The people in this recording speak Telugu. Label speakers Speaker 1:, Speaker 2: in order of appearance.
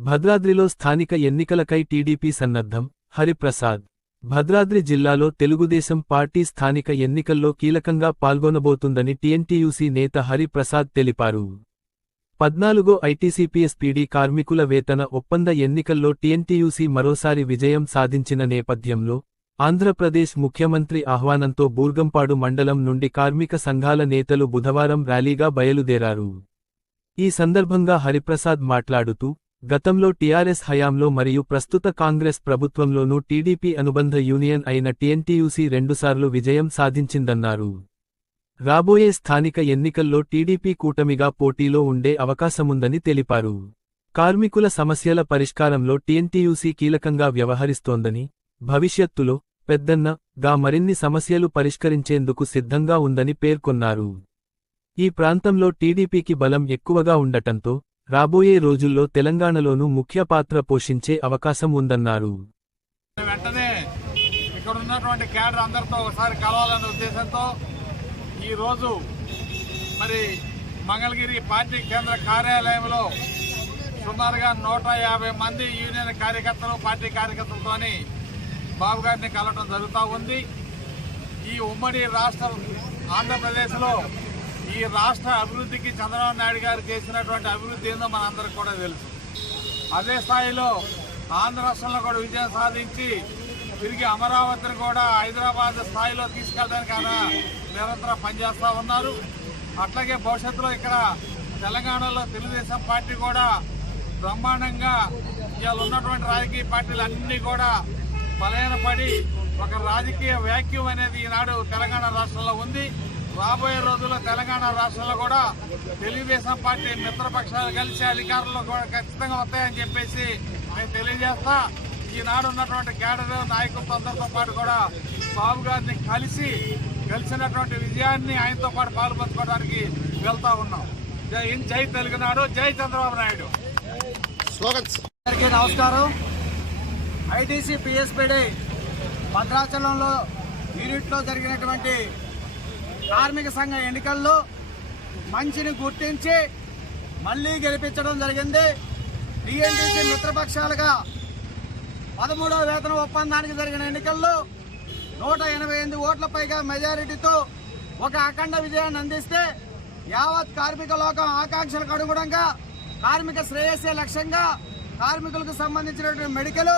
Speaker 1: భద్రాద్రిలో స్థానిక ఎన్నికలకై టీడీపీ సన్నద్ధం. హరిప్రసాద్. భద్రాద్రి జిల్లాలో తెలుగుదేశం పార్టీ స్థానిక ఎన్నికల్లో కీలకంగా పాల్గొనబోతుందని టీఎన్టీయూసీ నేత హరిప్రసాద్ తెలిపారు. పద్నాలుగో ఐటీసీపీఎస్పీడీ కార్మికుల వేతన ఒప్పంద ఎన్నికల్లో టీఎన్టీయూసీ మరోసారి విజయం సాధించిన నేపథ్యంలో ఆంధ్రప్రదేశ్ ముఖ్యమంత్రి ఆహ్వానంతో బూర్గంపాడు మండలం నుండి కార్మిక సంఘాల నేతలు బుధవారం ర్యాలీగా బయలుదేరారు. ఈ సందర్భంగా హరిప్రసాద్ మాట్లాడుతూ గతంలో టీఆర్ఎస్ హయాంలో మరియు ప్రస్తుత కాంగ్రెస్ ప్రభుత్వంలోనూ టీడీపీ అనుబంధ యూనియన్ అయిన టీఎన్టీయూసీ రెండుసార్లు విజయం సాధించిందన్నారు. రాబోయే స్థానిక ఎన్నికల్లో టీడీపీ కూటమిగా పోటీలో ఉండే అవకాశముందని తెలిపారు. కార్మికుల సమస్యల పరిష్కారంలో టీఎన్టీయూసీ కీలకంగా వ్యవహరిస్తోందని భవిష్యత్తులో పెద్దన్న గా మరిన్ని సమస్యలు పరిష్కరించేందుకు సిద్ధంగా ఉందని పేర్కొన్నారు. ఈ ప్రాంతంలో టీడీపీకి బలం ఎక్కువగా ఉండటంతో రాబోయే రోజుల్లో తెలంగాణలోనూ ముఖ్య పాత్ర పోషించే అవకాశం ఉందన్నారు.
Speaker 2: వెంటనే ఇక్కడ ఉన్నటువంటి క్యాడర్ అందరితో ఒకసారి కలవాలనే ఉద్దేశంతో ఈరోజు మరి మంగళగిరి పార్టీ కేంద్ర కార్యాలయంలో సుమారుగా నూట యాభై మంది యూనియన్ కార్యకర్తలు పార్టీ కార్యకర్తలతోని బాబు గారిని కలవడం జరుగుతూ ఉంది. ఈ ఉమ్మడి రాష్ట్రం ఆంధ్రప్రదేశ్లో ఈ రాష్ట్ర అభివృద్ధికి చంద్రబాబు నాయుడు గారు చేసినటువంటి అభివృద్ధి ఏందో మనందరికి కూడా తెలుసు. అదే స్థాయిలో ఆంధ్ర రాష్ట్రంలో కూడా విజయం సాధించి తిరిగి అమరావతిని కూడా హైదరాబాద్ స్థాయిలో తీసుకెళ్ళడానికి ఆయన నిరంతరం పనిచేస్తూ ఉన్నారు. అట్లాగే భవిష్యత్తులో ఇక్కడ తెలంగాణలో తెలుగుదేశం పార్టీ కూడా బ్రహ్మాండంగా ఇవాళ ఉన్నటువంటి రాజకీయ పార్టీలు అన్నీ కూడా బలహీనపడి ఒక రాజకీయ వ్యాక్యూమ్ అనేది ఈనాడు తెలంగాణ రాష్ట్రంలో ఉంది. రాబోయే రోజుల్లో తెలంగాణ రాష్ట్రంలో కూడా తెలుగుదేశం పార్టీ మిత్రపక్షాలు కలిసి అధికారంలో కూడా ఖచ్చితంగా వస్తాయని చెప్పేసి నేను తెలియజేస్తా. ఈనాడు ఉన్నటువంటి కేడర్ నాయకులతో అందరితో పాటు కూడా బాబు గారిని కలిసి గెలిచినటువంటి విజయాన్ని ఆయనతో పాటు పాల్పంచుకోవడానికి వెళ్తా ఉన్నాం. జై జై తెలుగునాడు జై చంద్రబాబు నాయుడు.
Speaker 3: అందరికీ నమస్కారం. ఐటీసీ పిఎస్పిడి భద్రాచలంలో యూనిట్లో జరిగినటువంటి కార్మిక సంఘ ఎన్నికల్లో మంచిని గుర్తించి మళ్ళీ గెలిపించడం జరిగింది. టీఎన్టీసీ మిత్రపక్షాలుగా పదమూడవ వేతన ఒప్పందానికి జరిగిన ఎన్నికల్లో నూట ఎనభై ఎనిమిది ఓట్ల పైగా మెజారిటీతో ఒక అఖండ విజయాన్ని అందిస్తే యావత్ కార్మిక లోకం ఆకాంక్షలకు అనుగుణంగా కార్మిక శ్రేయస్సే లక్ష్యంగా కార్మికులకు సంబంధించినటువంటి మెడికల్